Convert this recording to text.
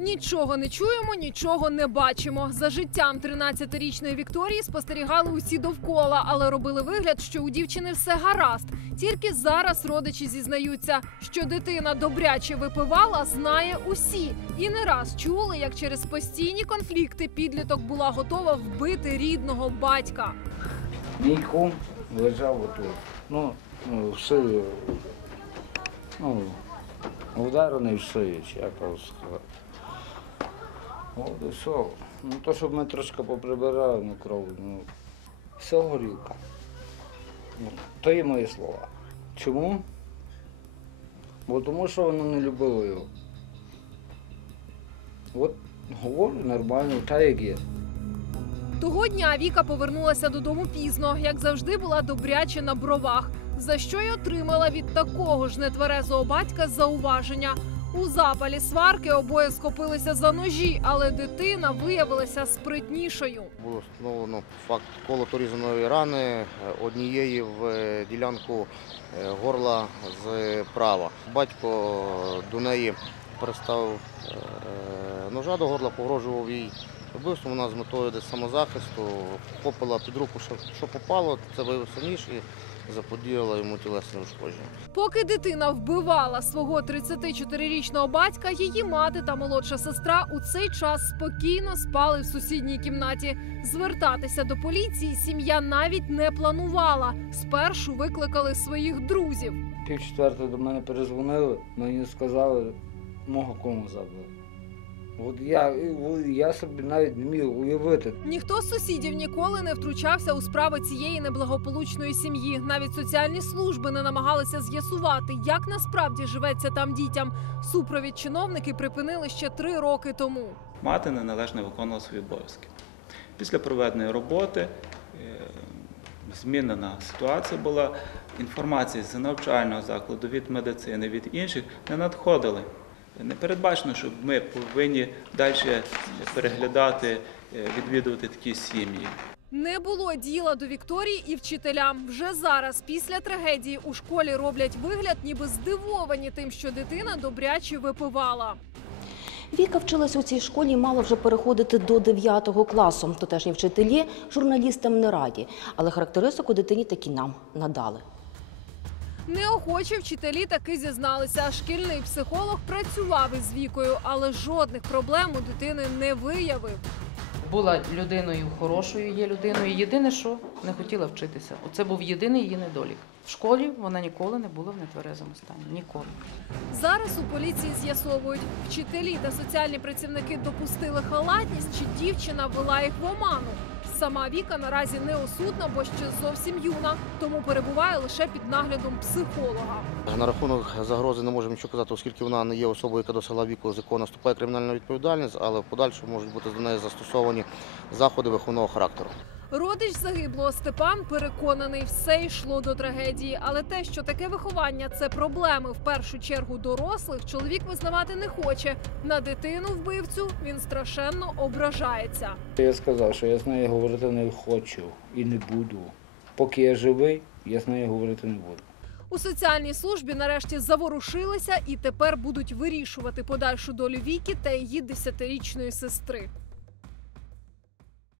Нічого не чуємо, нічого не бачимо. За життям 13-річної Вікторії спостерігали усі довкола, але робили вигляд, що у дівчини все гаразд. Тільки зараз родичі зізнаються, що дитина добряче випивала, знає усі. І не раз чули, як через постійні конфлікти підліток була готова вбити рідного батька. Мій кум лежав отут. Ну, ну, в шию. Ну, ударений в шию, як сказати. От і все. Ну, то, щоб ми трошки поприбирали ну, кров, ну, все горілка. Ну, то є мої слова. Чому? Бо тому що вона не любила його. От говорю нормально, так як є. Того дня Віка повернулася додому пізно, як завжди, була добряче на бровах, за що й отримала від такого ж нетверезого батька зауваження. У запалі сварки обоє схопилися за ножі, але дитина виявилася спритнішою. Було встановлено факт колото-різаної рани е, однієї в е, ділянку е, горла з права. Батько до неї приставив ножа до горла, погрожував їй вбивством. Вона з метою десь самозахисту попила під руку, що, попало, це виявився ніж заподіяла йому тілесне ушкодження. Поки дитина вбивала свого 34-річного батька, її мати та молодша сестра у цей час спокійно спали в сусідній кімнаті. Звертатися до поліції сім'я навіть не планувала. Спершу викликали своїх друзів. Пів четвертого до мене перезвонили, мені сказали, мого кому забили. От я, я собі навіть не міг уявити. Ніхто з сусідів ніколи не втручався у справи цієї неблагополучної сім'ї. Навіть соціальні служби не намагалися з'ясувати, як насправді живеться там дітям. Супровід чиновники припинили ще три роки тому. мати неналежно виконувала свої обов'язки. Після проведеної роботи е, змінена ситуація була. Інформація з навчального закладу, від медицини, від інших не надходили. Не передбачено, що ми повинні далі переглядати, е, відвідувати такі сім'ї. Не було діла до Вікторії і вчителям. Вже зараз, після трагедії, у школі роблять вигляд, ніби здивовані тим, що дитина добряче випивала. Віка вчилась у цій школі і мала вже переходити до 9 класу. Тутешні вчителі журналістам не раді, але характеристику дитині таки нам надали. Неохочі вчителі таки зізналися. Шкільний психолог працював із вікою, але жодних проблем у дитини не виявив. Була людиною хорошою, є людиною. Єдине, що не хотіла вчитися. Оце був єдиний її недолік. В школі вона ніколи не була в нетверезому стані. Ніколи. Зараз у поліції з'ясовують, вчителі та соціальні працівники допустили халатність, чи дівчина вела їх в оману. Сама Віка наразі не осудна, бо ще зовсім юна, тому перебуває лише під наглядом психолога. На рахунок загрози не можемо нічого казати, оскільки вона не є особою, яка досягла віку, з якого наступає кримінальна відповідальність, але в подальшому можуть бути до неї застосовані заходи виховного характеру. Родич загиблого Степан переконаний, все йшло до трагедії. Але те, що таке виховання це проблеми в першу чергу дорослих, чоловік визнавати не хоче. На дитину вбивцю він страшенно ображається. Я сказав, що я з нею говорити не хочу і не буду. Поки я живий, я з нею говорити не буду. У соціальній службі нарешті заворушилися і тепер будуть вирішувати подальшу долю віки та її десятирічної сестри.